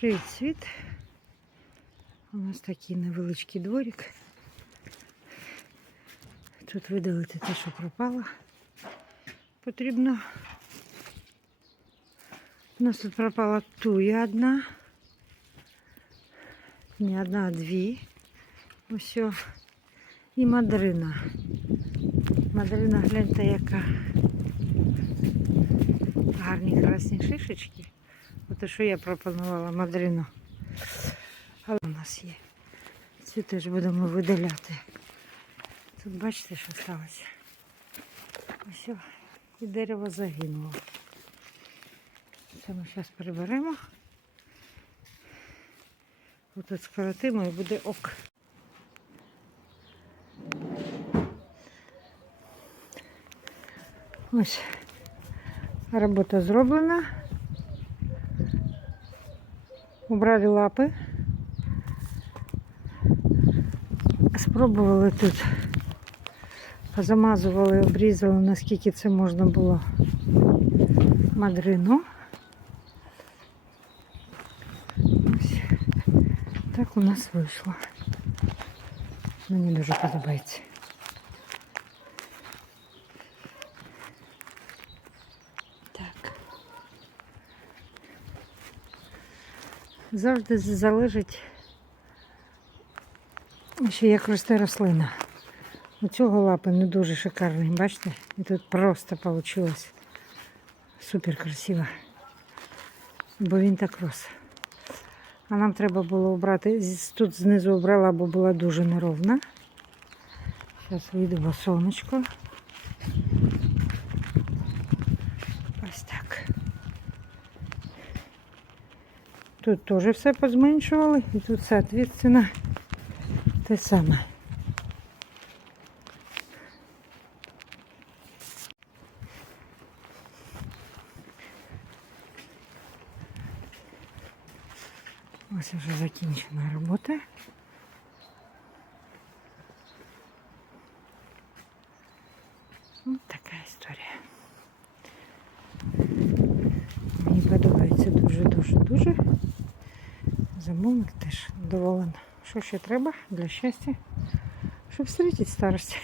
Привіт, світ. У нас такий невеличкий дворик. Тут видалити те, що пропало. Потрібно. У нас тут пропала туя одна. Не одна, а дві. Ось. І мадрина. Мадрина, гляньте, яка. Гарні красні шишечки. Ото що я пропонувала мадрину. Але у нас є. Цю теж будемо видаляти. Тут бачите, що сталося. Ось і дерево загинуло. Це ми зараз приберемо. Отут скоротимо і буде ок. Ось робота зроблена. Убрали лапи. Спробували тут. Позамазували, обрізали, наскільки це можна було мадрину. Ось так у нас вийшло. Мені дуже подобається. Завжди залежить, ще як росте рослина. У цього лапи не дуже шикарний, бачите? І тут просто вийшло супер красиво. Бо він так рос. А нам треба було обрати, тут знизу обрала, бо була дуже неровна. Зараз вийду сонечко. Тут теж все позменшували, і тут, соответственно, те саме. Ось вже закінчена робота. Ось така історія. Мені подобається дуже-дуже-дуже. Замовник теж доволен. Що ще треба для щастя? Щоб зустріти старость.